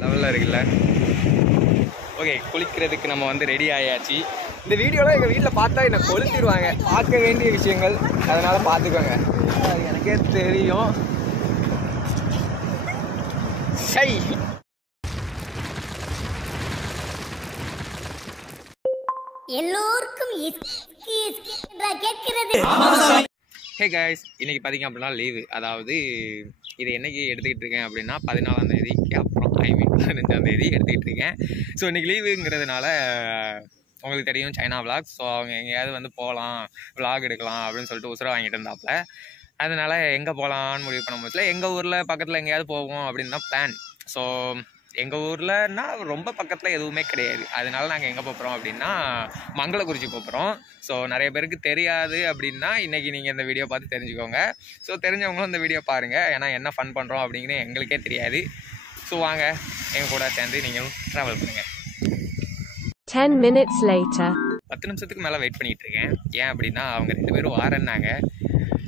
லெவலில் இருக்குல்ல. ஓகே, குளிக்கிறதுக்கு நம்ம வந்து ரெடி ஆயாச்சு. இந்த வீடியோலாம் எங்கள் வீட்டில் பார்த்தா என்னை கொளுத்திடுவாங்க. பார்க்க வேண்டிய விஷயங்கள், அதனால் பார்த்துக்கோங்க. எனக்கே தெரியும். சை எல்லோருக்கும் கேட்கிறது. ஹே கைஸ், இன்றைக்கி பார்த்திங்க அப்படின்னா லீவு. அதாவது இது என்றைக்கு எடுத்துக்கிட்டு இருக்கேன் அப்படின்னா 14ஆம் தேதிக்கு அப்புறம் 15ஆம் தேதி எடுத்துக்கிட்டு இருக்கேன். ஸோ இன்றைக்கி லீவுங்கிறதுனால உங்களுக்கு தெரியும் சைனா விளாக். ஸோ அவங்க எங்கேயாவது வந்து போகலாம், விளாக் எடுக்கலாம் அப்படின்னு சொல்லிட்டு உசுரை வாங்கிட்டு இருந்தாப்புல. அதனால் எங்கே போகலான்னு முடிவு பண்ண முடியல. எங்கள் ஊரில் பக்கத்தில் எங்கேயாவது போவோம் அப்படின்னு தான் பிளான். ஸோ எங்கள் ஊர்லன்னா ரொம்ப பக்கத்தில் எதுவுமே கிடையாது. அதனால நாங்கள் எங்கே போகிறோம் அப்படின்னா மங்களக்குறிச்சி போகிறோம். ஸோ நிறைய பேருக்கு தெரியாது அப்படின்னா இன்றைக்கி நீங்கள் இந்த வீடியோ பார்த்து தெரிஞ்சுக்கோங்க. ஸோ தெரிஞ்சவங்களும் இந்த வீடியோ பாருங்கள். ஏன்னா என்ன ஃபன் பண்ணுறோம் அப்படிங்கிறது எங்களுக்கே தெரியாது. ஸோ வாங்க எங்கள் கூட சேர்ந்து நீங்களும் ட்ராவல் பண்ணுங்கள். 10 minutes later. 10 நிமிஷத்துக்கு மேலே வெயிட் பண்ணிகிட்டு இருக்கேன். ஏன் அப்படின்னா அவங்க 2 பேரும் வாரன்னாங்க.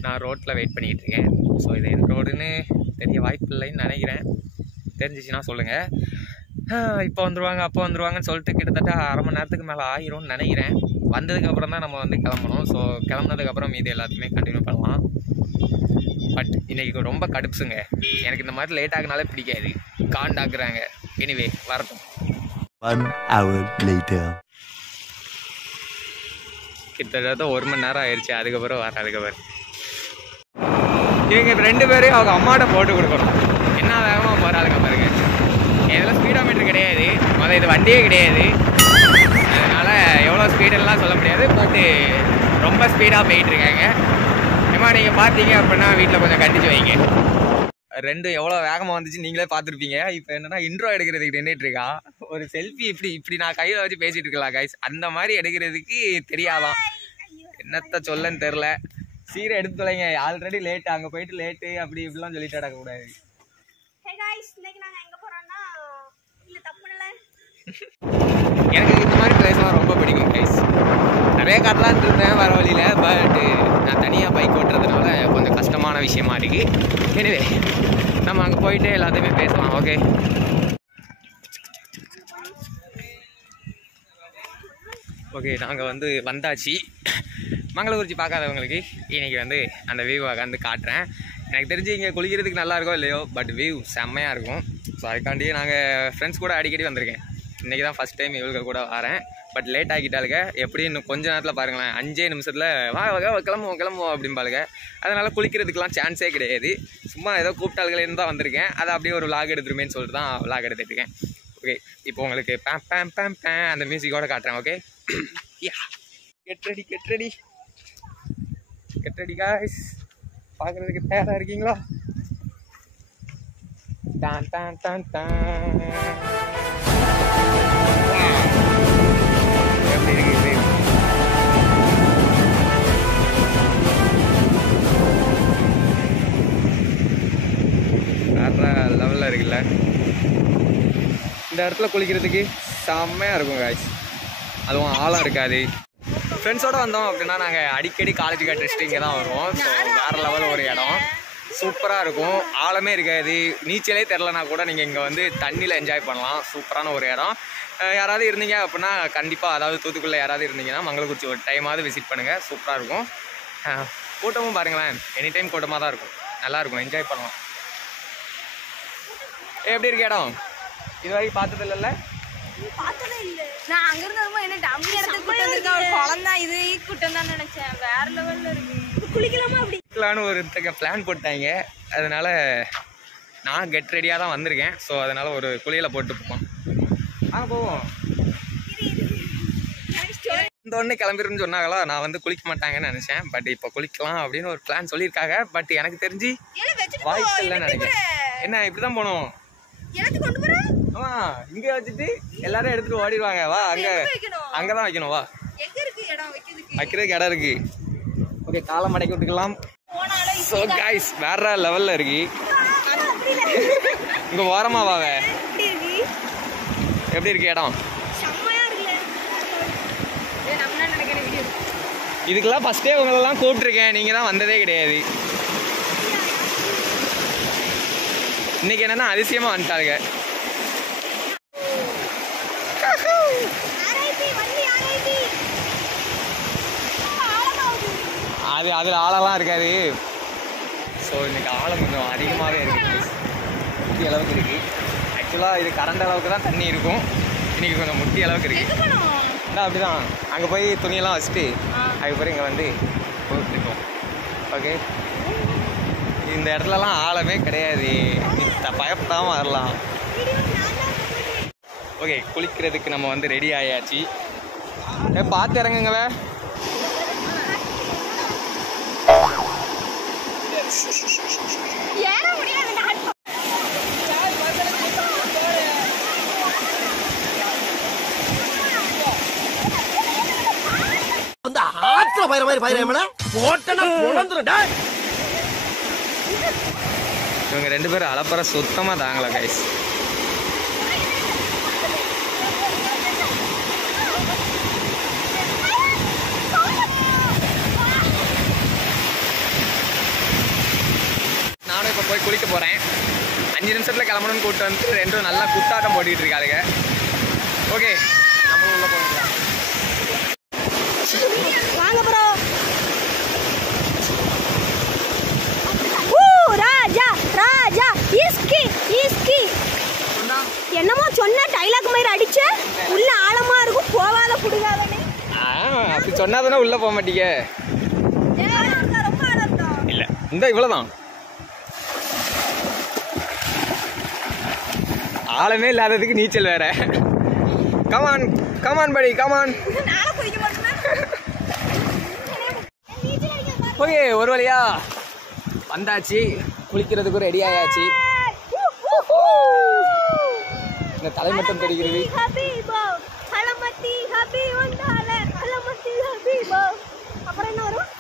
நான் ரோட்டில் வெயிட் பண்ணிகிட்டு இருக்கேன். ஸோ இது என் ரோடுன்னு தெரிய வாய்ப்பு இல்லைன்னு நினைக்கிறேன். தெரிஞ்சிச்சுன்னா சொல்லுங்கள். இப்போ வந்துடுவாங்க அப்போ வந்துடுவாங்கன்னு சொல்லிட்டு கிட்டத்தட்ட அரை மணி நேரத்துக்கு மேலே ஆகிரும்னு நினைக்கிறேன். வந்ததுக்கப்புறம் தான் நம்ம வந்து கிளம்பணும். ஸோ கிளம்புனதுக்கப்புறம் மீது எல்லாத்தையுமே கண்டினியூ பண்ணலாம். பட் இன்றைக்கி ரொம்ப கடுப்புங்க. எனக்கு இந்த மாதிரி லேட் ஆகுனாலே பிடிக்காது. காண்டாக்குறாங்க. எனிவே வரட்டும். 1 hour later. கிட்டத்தட்ட 1 மணி நேரம் ஆயிடுச்சு. அதுக்கப்புறம் அதுக்கப்புறம் இவங்க 2 பேரையும் அவங்க அம்மாட்ட போட்டு கொடுக்கணும். என்ன வேகமாக போகிறாளுங்க பாருங்க. இதில் ஸ்பீடோமீட்டர் கிடையாது. இது வண்டியே கிடையாது. அதனால் எவ்வளோ ஸ்பீடெல்லாம் சொல்ல முடியாது. பட்டு ரொம்ப ஸ்பீடாக போயிட்டுருக்காங்க. ஏமா நீங்கள் பார்த்தீங்க அப்படின்னா வீட்டில் கொஞ்சம் கண்டிச்சு வைங்க. 2 எவ்வளோ வேகமாக வந்துச்சு நீங்களே பார்த்துருப்பீங்க. இப்போ என்னென்னா இன்ட்ரோ எடுக்கிறதுக்கு நின்றுட்டுருக்கா. ஒரு செல்ஃபி இப்படி நான் கையில் வச்சு பேசிகிட்டு இருக்கலாம் கைஸ். அந்த மாதிரி எடுக்கிறதுக்கு தெரியாதான். என்னத்த சொல்லன்னு தெரில. சீரை எடுத்து தொலைங்க. Already late. அங்கே போயிட்டு லேட்டு அப்படி இப்படிலாம் சொல்லிட்டு நடக்கக்கூடாது. எனக்கு இந்த மாதிரி பிளேஸ்லாம் ரொம்ப பிடிக்கும் கைஸ். நிறைய காட்டலாம் இருந்தேன் வர வழியில். பட் நான் தனியாக பைக் ஓட்டுறதுனால கொஞ்சம் கஷ்டமான விஷயமா இருக்குது. எனவே நம்ம அங்கே போயிட்டு எல்லாத்தையுமே பேசலாம். ஓகே, ஓகே நாங்கள் வந்து வந்தாச்சு. மங்களக்குறிச்சி பார்க்காதவங்களுக்கு இன்றைக்கி வந்து அந்த வியூவை வந்து காட்டுறேன். எனக்கு தெரிஞ்சு இங்கே குளிக்கிறதுக்கு நல்லா இருக்கோ இல்லையோ, பட் வியூ செம்மையாக இருக்கும். ஸோ அதுக்காண்டியே நாங்கள் ஃப்ரெண்ட்ஸ் கூட அடிக்கடி வந்திருக்கேன். இன்றைக்கி தான் ஃபஸ்ட் டைம் இவங்க கூட வரேன். பட் லேட் ஆகிட்டாளுங்க. எப்படி இன்னும் கொஞ்ச நேரத்தில் பாருங்களேன், 5 நிமிஷத்தில் கிளம்புவோம் அப்படிம்பாளுங்க. அதனால் குளிக்கிறதுக்கெலாம் சான்ஸே கிடையாது. சும்மா ஏதோ கூப்பிட்டாளுகளேன்னு தான் வந்திருக்கேன். அதை அப்படியே ஒரு விளாக் எடுத்துருமேன்னு சொல்லிட்டு தான் விளாக் எடுத்துகிட்ருக்கேன். ஓகே, இப்போ உங்களுக்கு பேம் அந்த மியூசிக்கோடு காட்டுறேன். Okay, get ready guys. பார்க்குறதுக்கு தயாராக இருக்கீங்களா? டான் டான் டான் டான். எப்படி இருக்குது? வேற லெவலில் இருக்குல்ல. இந்த இடத்துல குளிக்கிறதுக்கு செம்மையாக இருக்கும் காய்ஸ். அதுவும் ஆழம் இருக்காது. ஃப்ரெண்ட்ஸோடு வந்தோம் அப்படின்னா நாங்கள் அடிக்கடி காலேஜ் கட்டிட்டு இங்கே தான் வருவோம். ஸோ வேறு லெவலில் ஒரு இடம் சூப்பராக இருக்கும். ஆழமே இருக்காது. நீச்சலே தெரிலனா கூட நீங்கள் இங்கே வந்து தண்ணியில் என்ஜாய் பண்ணலாம். சூப்பரான ஒரு இடம். யாராவது இருந்தீங்க அப்படின்னா கண்டிப்பாக, அதாவது தூத்துக்குள்ளே யாராவது இருந்தீங்கன்னா மங்களக்குறிச்சி ஒரு டைமாவது விசிட் பண்ணுங்கள். சூப்பராக இருக்கும். கூட்டமும் பாருங்களேன், எனி டைம் கூட்டமாக தான் இருக்கும். நல்லாயிருக்கும், என்ஜாய் பண்ணலாம். எப்படி இருக்கு இடம்? இது வரைக்கும் பார்த்தது இல்லைல்ல? பார்த்ததே இல்ல. நான் அங்க இருந்ததுமா என்ன டம்மி இடத்துக்கு கூட்டி வந்திருக்கா. ஒரு குழந்தை இது கூட்டம் தான் நினைச்சேன். வேற லெவல்ல இருக்கு. குளிக்கலாமா? அப்படி குளிக்கலான்னு ஒரு பிளான் போட்டாங்க. அதனால நான் கெட் ரெடியாக தான் வந்திருக்கேன். ஸோ அதனால ஒரு குளியலை போட்டு போவோம். வாங்க போவோம். இந்த ஒன்று கிளம்பிருன்னு சொன்னாங்களா. நான் வந்து குளிக்க மாட்டாங்கன்னு நினச்சேன். பட் இப்போ குளிக்கலாம் அப்படின்னு ஒரு பிளான் சொல்லியிருக்காங்க. பட் எனக்கு தெரிஞ்சு வாய்ப்பு இல்லைன்னு நினைக்கிறேன். என்ன இப்படி தான் போகணும்? ஆமாம், இங்கே வச்சுட்டு எல்லாரும் எடுத்துகிட்டு ஓடிடுவாங்க. வா, அங்கே தான் வைக்கணும். வா, வைக்கிறதுக்கு இடம் இருக்கு. ஓகே, காலை மடக்கி விட்டுக்கலாம். ஸோ காய்ஸ், வேற லெவலில் இருக்கு. இங்கே ஓரமா வாவே. எப்படி இருக்கு இடம்? இதுக்கெல்லாம் ஃபஸ்ட்டே உங்களெல்லாம் கூப்பிட்ருக்கேன். நீங்கள் தான் வந்ததே கிடையாது. இன்றைக்கி என்னென்னா அதிசயமாக வந்துட்டாளுங்க. அதில் ஆழம்லாம் இருக்காது. ஸோ இன்னைக்கு ஆழம் கொஞ்சம் அதிகமாகவே இருக்குது, முட்டி அளவுக்கு இருக்குது. ஆக்சுவலாக இது கரண்ட் அளவுக்கு தான் தண்ணி இருக்கும், இன்றைக்கி கொஞ்சம் முட்டி அளவுக்கு இருக்குது. அப்படி தான் அங்கே போய் துணியெல்லாம் வச்சுட்டு அதுக்கப்புறம் இங்கே வந்து போட்டுருக்கோம். ஓகே, இந்த இடத்துலலாம் ஆழமே கிடையாது, பயப்படாமல் வரலாம். ஓகே, குளிக்கிறதுக்கு நம்ம வந்து ரெடி ஆயாச்சு. பார்த்து இறங்குங்கவே. இவங்க 2 பேரும் அலப்பற சுத்தமா தாங்கல கைஸ். நானும் இப்போ போய் குளிக்க போறேன். 5 நிமிஷத்துல கிளம்பணும்னு கூப்பிட்டு வந்து 2 நல்லா குத்தாட்டம் போட்டுட்டு இருக்காளுங்க. ஓகே, நம்மளும் உள்ள போகலாம். வாங்க ப்ரோ. ராஜா ராஜா இஸ்கி இஸ்கி என்னமோ சொன்ன டைலாக் மாதிரி அடிச்ச. உள்ள ஆழமா இருக்கும், போவாத புடுகாதனே. அப்படி சொன்னாதானே உள்ள போக மாட்டீங்க. ரொம்ப ஆழம் இல்ல, இந்த இவ்வளவுதான். ஆழமே இல்லாததுக்கு நீச்சல் வேற. கமான் கமான் படி கமான். நாளை குளிக்க மாட்டேன். ஓகே, ஒரு வழியா வந்தாச்சு, குளிக்கிறதுக்கு ரெடி ஆயாச்சு. இந்த தலை மட்டும் தெரிகிறது. அப்புறம் என்ன வரும்?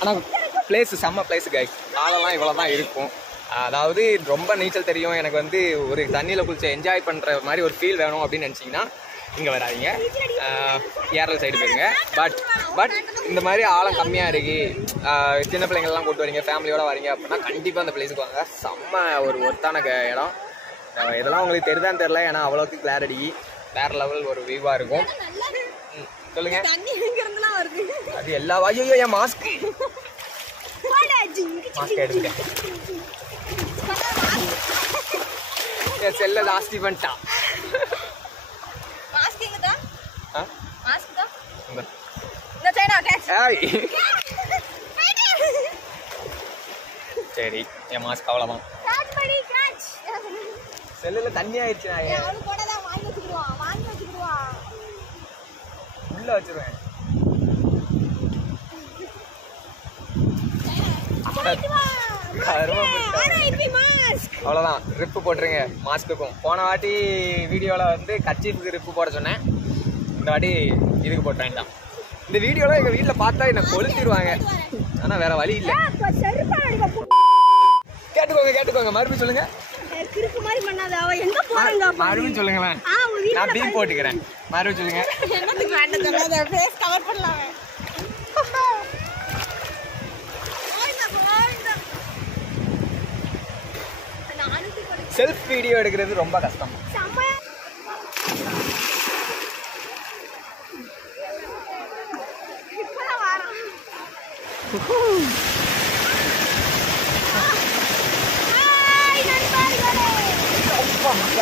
ஆனால் பிளேஸ் செம்ம பிளேஸ் கைஸ். ஆளெல்லாம் இவ்வளோ தான் இருக்கும். அதாவது ரொம்ப நீச்சல் தெரியும், எனக்கு வந்து ஒரு தண்ணியில் குளிச்சு என்ஜாய் பண்ணுற மாதிரி ஒரு ஃபீல் வேணும் அப்படின்னு நினச்சிங்கன்னா இங்கே வராதிங்க, கேரளா சைடு போயிருங்க. பட் இந்த மாதிரி ஆழம் கம்மியாக இருக்குது, சின்ன பிள்ளைங்கள்லாம் கூப்பிட்டு வரீங்க, ஃபேமிலியோடு வரீங்க அப்படின்னா கண்டிப்பாக அந்த பிளேஸுக்கு வாங்க. செம்ம ஒரு ஒர்த்தான இடம். இதெல்லாம் உங்களுக்கு தெரியுதான்னு தெரில, ஏன்னா அவ்வளோக்கு கிளாரிட்டி வேறு லெவல் ஒரு வியூவாக இருக்கும். சொல்லுங்க. அது எல்லா ஐயோ என் மாஸ்க் எடுத்துட்டேன், என் செல்ல ஜாஸ்தி பண்ணிட்டான். சரி, என் மாஸ்க் அவ்வளோதான். செல்லுல தண்ணி ஆயிடுச்சு, உள்ள வச்சிருவேன். அவ்வளோதான், ரிப்பு போட்டுருங்க மாஸ்க்குக்கும். போன வாட்டி வீடியோவில் வந்து கர்ச்சீஃபுக்கு ரிப்பு போட சொன்னேன், இந்த வாட்டி இதுக்கு போட்ட வேண்டாம். இந்த வீடியோவில் எங்கள் வீட்டில் பார்த்தா என்னை கொளுத்திடுவாங்க, ஆனால் வேற வழி இல்லை. கேட்டுக்கோங்க மறுபடியும் சொல்லுங்க. மறுபடியும் சொல்லுங்களேன், நான் பீம் போட்டுக்கிறேன். மறுபடியும் சொல்லுங்க. செல்ஃப் வீடியோ எடுக்கிறது ரொம்ப கஷ்டம்.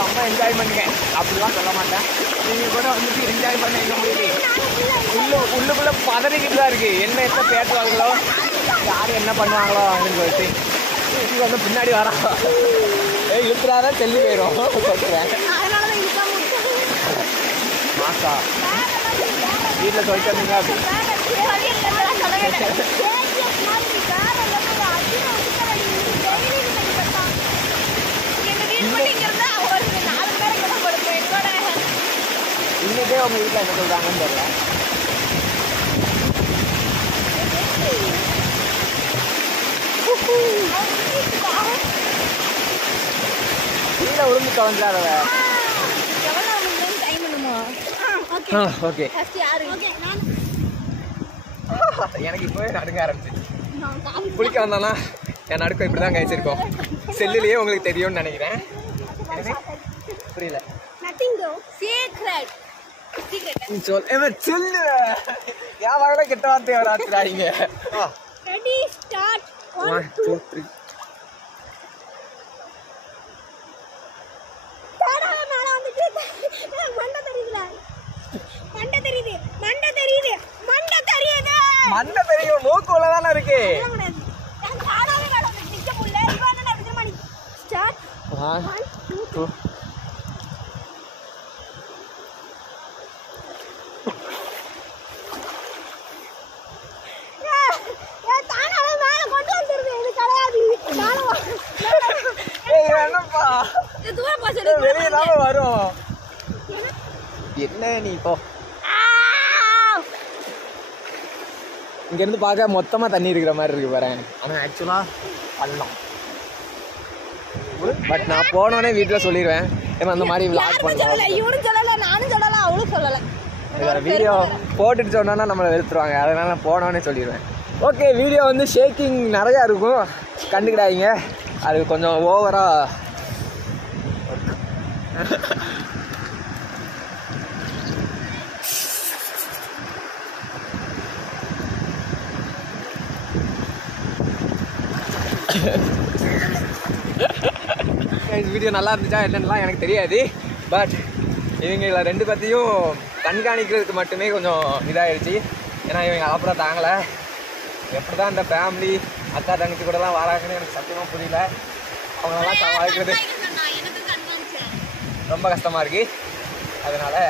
அம்மா என்ஜாய் பண்ணுங்க அப்படிலாம் சொல்ல மாட்டேன், நீங்க கூட வந்துட்டு என்ஜாய் பண்ண என்ன முடியுது. உள்ளுக்குள்ள பதறிக்கிட்டு தான் இருக்கு, என்ன எப்போ பேசுவாங்களோ யார் என்ன பண்ணுவாங்களோ அப்படின்னு சொல்லிட்டு இங்கே வந்து பின்னாடி வராங்க. இழுத்துறாதான் தெல்லி போயிடும் சொல்லிட்டுறேன். மாசா வீட்டில் சொல்லிட்டு வந்தீங்க அப்படி இன்னைக்கே உங்க வீட்டில் என்ன சொல்றாங்கன்னு தெரியல. கீழே உளுந்து தொலைஞ்சாத. ஓகே, எனக்கு இப்பவே நடுங்க ஆரம்பிச்சிச்சு. குளிக்க வந்தானா என் நடுக்கம் இப்படிதான் கழிச்சிருக்கோம். செல்லுலயே உங்களுக்கு தெரியும்னு நினைக்கிறேன். புரியல. சொல்லு என் வாயில கெட்ட வார்த்தை வராதுறாங்க. ரெடி ஸ்டார்ட் 1 2 3 தாடா மேல வந்துட்டு மண்டை தெரியுதுல மண்டை தெரியுது மண்டை தெரியுது மண்டை தெரியுது மண்டை தெரியும் மூக்குள்ள தான இருக்கு. நான் தாடாவே மேல வந்து நிக்க முடியல இவன் என்ன விஜய் மணி ஸ்டார்ட் 1 2 தாடாவே மேல கொண்டு வந்துருது இது கிடையாது மேல ஏய் என்னப்பா இது தூரம் போச்சு வெளிய நாம வரோம். என்ன நீ இப்போ இங்க இருந்து பார்க்க மொத்தமா தண்ணி இருக்கிற மாதிரி இருக்கு பாரு. ஆனா ஆக்சுவலா பள்ளம். பட் நான் போனோடனே வீட்டுல சொல்லிடுவேன் அந்த மாதிரி விளாக் பண்ணலாம். இவனும் சொல்லல நானும் சொல்லல அவளும் சொல்லல. வீடியோ போட்டுட்டு சொன்னா நம்மளை வெறுத்துருவாங்க. அதனால நான் போனோடனே சொல்லிடுவேன். ஓகே வீடியோ வந்து ஷேக்கிங் நிறையா இருக்கும் கண்டுக்கிடாதீங்க. அது கொஞ்சம் ஓவரா வீடியோ நல்லா இருந்துச்சா என்னென்னலாம் எனக்கு தெரியாது. பட் இவங்க ரெண்டு பற்றியும் கண்காணிக்கிறதுக்கு மட்டுமே கொஞ்சம் இதாகிடுச்சு. ஏன்னா இவங்க அப்புறம் தாங்கலை. எப்படி தான் இந்த ஃபேமிலி அக்கா தங்கச்சி கூடலாம் வராங்கன்னு எனக்கு சத்தியமாக புரியல. அவங்களெல்லாம் சமாளிக்கிறது ரொம்ப கஷ்டமாக இருக்குது. அதனால்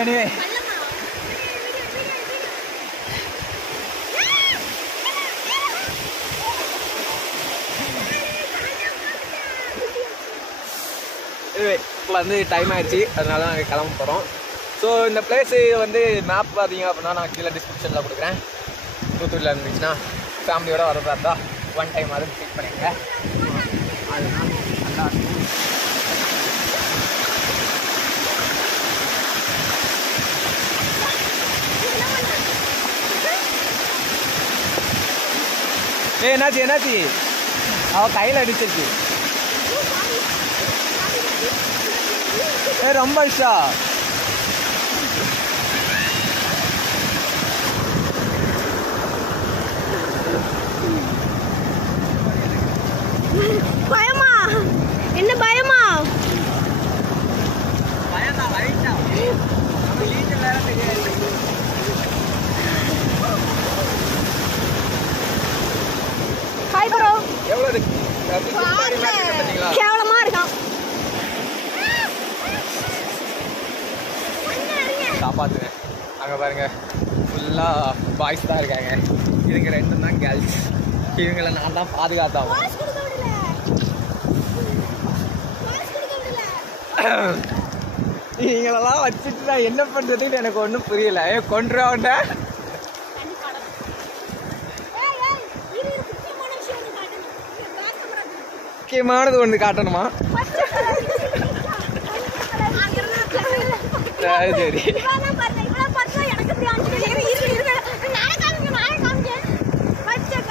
anyway இப்போ வந்து டைம் ஆகிடுச்சு. அதனால நாங்கள் கிளம்ப போகிறோம். ஸோ இந்த பிளேஸு வந்து மேப் பார்த்தீங்க அப்படின்னா நான் கீழே டிஸ்கிரிப்ஷனில் கொடுக்குறேன். தூத்துக்குடியில் இருந்துச்சுன்னா ஃபேமிலியோடு வரதா இருந்தால் 1 டைம் அது விசிட் பண்ணிடுங்க. அதுதான் நல்லா இருக்கும். என்னாச்சு அவள் கையில் அடிச்சிருச்சு. ரொம்ப இஷ்டம். பயமா என்ன பயமா பயம்தான் லைட்டா. நம்ம நீச்சல் வேற தெரியாது. ஹாய் ப்ரோ எவ்வளோ இருக்கு கேவலமா இருக்கான். காப்பாற்றுவேன். அங்கே பாருங்க ஃபுல்லாக பாய்ஸ் தான் இருக்காங்க. இதுங்க 2 தான் கேர்ள்ஸ். இவங்களை நான் தான் பாதுகாத்தாகும். இவங்களெல்லாம் வச்சுட்டு நான் என்ன பண்ணுறதுன்னு எனக்கு ஒன்றும் புரியல. கொண்டுருவாண்ட முக்கியமானது ஒன்று காட்டணுமா? சரி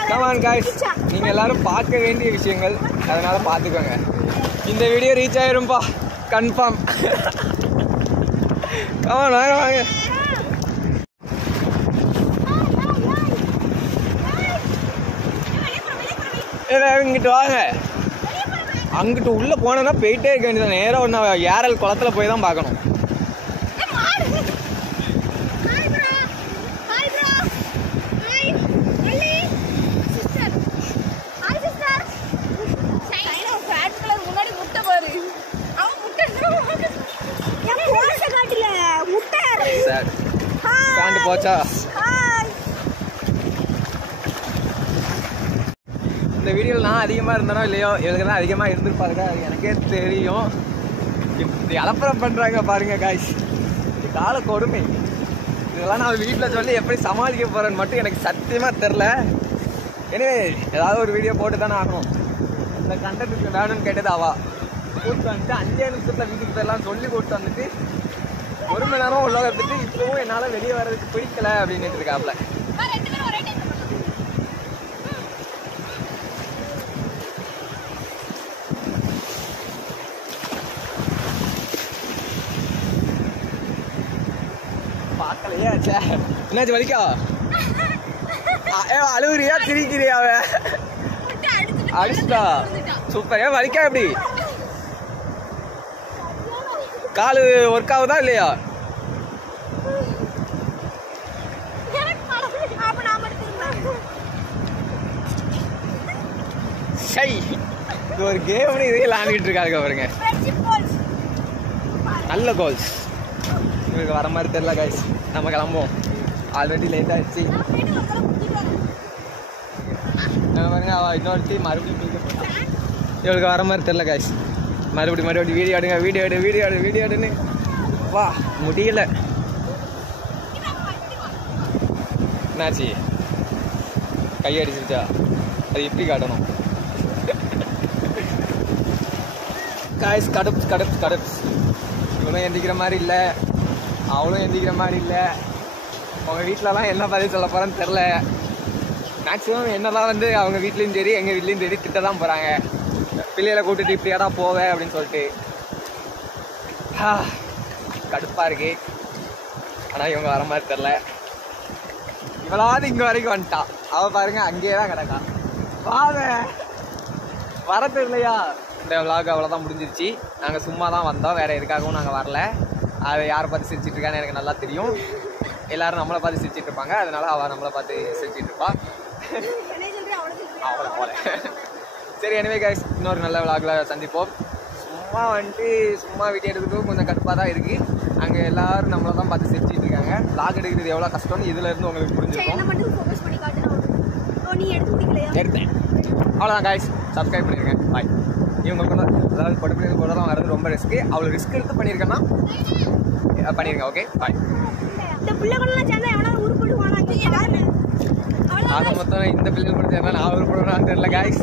கமான் காய்ஸ், நீங்க எல்லாரும் பார்க்க வேண்டிய விஷயங்கள், அதனால பார்த்துக்கோங்க. இந்த வீடியோ ரீச் ஆயிரும்பா கன்ஃபார்ம். கமான் வாங்க வாங்க. இங்கிட்டு வாங்க. அங்கிட்டு உள்ள போனோம்னா போயிட்டே இருக்க வேண்டியது. நேரம் ஒன்று ஏரல் குளத்துல போய் தான் பார்க்கணும். போச்சா இந்த வீடியோவில் நான் அதிகமாக இருந்தனோ இல்லையோ, இவங்க தான் அதிகமாக இருந்திருப்பாருங்க. அது எனக்கே தெரியும். இப்படி அலப்பறம் பண்ணுறாங்க பாருங்க காய்ஸ். இது கால கொடுமை. இதெல்லாம் நான் வீட்டில் சொல்லி எப்படி சமாளிக்க போகிறேன்னு மட்டும் எனக்கு சத்தியமாக தெரில. எனவே ஏதாவது ஒரு வீடியோ போட்டு தானே ஆகணும். இந்த கண்டென்ட்டுக்கு வேணும்னு கேட்டது அவா கூப்பிட்டு வந்துட்டு 5 நிமிஷத்தில் வீட்டுக்கு போயெல்லாம் சொல்லி கூப்பிட்டு வந்துட்டு 1 மணி நேரம் உள்ள வந்துட்டு இப்பவும் என்னால் வெளியே வர்றதுக்கு பிடிக்கல அப்படின்னு இருக்காப்ல. என்னாச்சு வலிக்கா? அழுவுறியா சிரிக்கிறியா? அவன் அடிச்சுட்டா. சூப்பர். ஏன் வலிக்கா? எப்படி காலு ஒர்க் ஆகுதா இல்லையா? இது ஒரு கேம் இதே விளையாண்டுட்டு இருக்காங்க பாருங்க. நல்ல கோல்ஸ். இவருக்கு வர மாதிரி தெரியல கைஸ். நம்ம கிளம்புவோம். ஆல்ரெடி லேட் ஆயிடுச்சு. பாருங்க இன்னொரு மறுபடியும் இவளுக்கு வர மாதிரி தெரியல கைஸ். மறுபடியும் வீடியோ எடுங்க, வீடியோ எடுன்னு வா முடியல. என்னாச்சு? கை அடிச்சிருச்சா? அது எப்படி காட்டணும்? காய்ஸ் கடுப்ஸ். இவனும் எந்திக்கிற மாதிரி இல்லை, அவளும் எந்திக்கிற மாதிரி இல்லை. அவங்க வீட்டிலலாம் என்ன பதில் சொல்ல போகிறேன்னு தெரில. மேக்ஸிமம் என்னதான் வந்து அவங்க வீட்லேயும் சரி எங்கள் வீட்லேயும் சரி திட்ட தான் போகிறாங்க. பிள்ளைகளை கூப்பிட்டுட்டு இப்படியாடா போவேன் அப்படின்னு சொல்லிட்டு. கடுப்பாக இருக்கு. ஆனால் இவங்க வர மாதிரி தெரில. இவளாவது இங்கே வரைக்கும் வந்துட்டா. அவள் பாருங்க அங்கேயே தான் கிடக்கா. வாவே வர தெரியலையா? இந்த விளாக் அவ்வளோதான் முடிஞ்சிருச்சு. நாங்கள் சும்மா தான் வந்தோம், வேறு எதுக்காகவும் நாங்கள் வரல. அதை யாரை பார்த்து சிரிச்சிட்டு இருக்கான்னு எனக்கு நல்லா தெரியும். எல்லோரும் நம்மளை பார்த்து சிரிச்சிட்டு இருப்பாங்க, அதனால அவள் நம்மளை பார்த்து சிரிச்சிட்டு இருப்பா. அவ்வளோ போல. சரி, எனவே கைஸ் இன்னொரு நல்ல விளாகில் சந்திப்போம். சும்மா வீடியோ எடுக்கிறதுக்கும் கொஞ்சம் கடுப்பாக தான் இருக்குது. அங்கே எல்லோரும் நம்மளை தான் பார்த்து சிரிச்சிட்டு இருக்காங்க. விளாக் எடுக்கிறது எவ்வளோ கஷ்டம்னு இதுலேருந்து உங்களுக்கு புரிஞ்சிருக்கும். எடுத்தேன். அவ்வளோதான் கைஸ். சப்ஸ்கிரைப் பண்ணியிருக்கேன். பாய். இவங்களுக்கு அதாவது படுப்பு போடலாம் வர்றது ரொம்ப ரிஸ்க்கு. அவ்வளோ ரிஸ்க் எடுத்து பண்ணியிருக்கேன்னா பண்ணியிருக்கேன். Okay bye. ஆக மொத்தம் இந்த பிள்ளைகள் கூட சேர்ந்தா நான் உருப்படுவேன்னு தெரியல கைஸ்.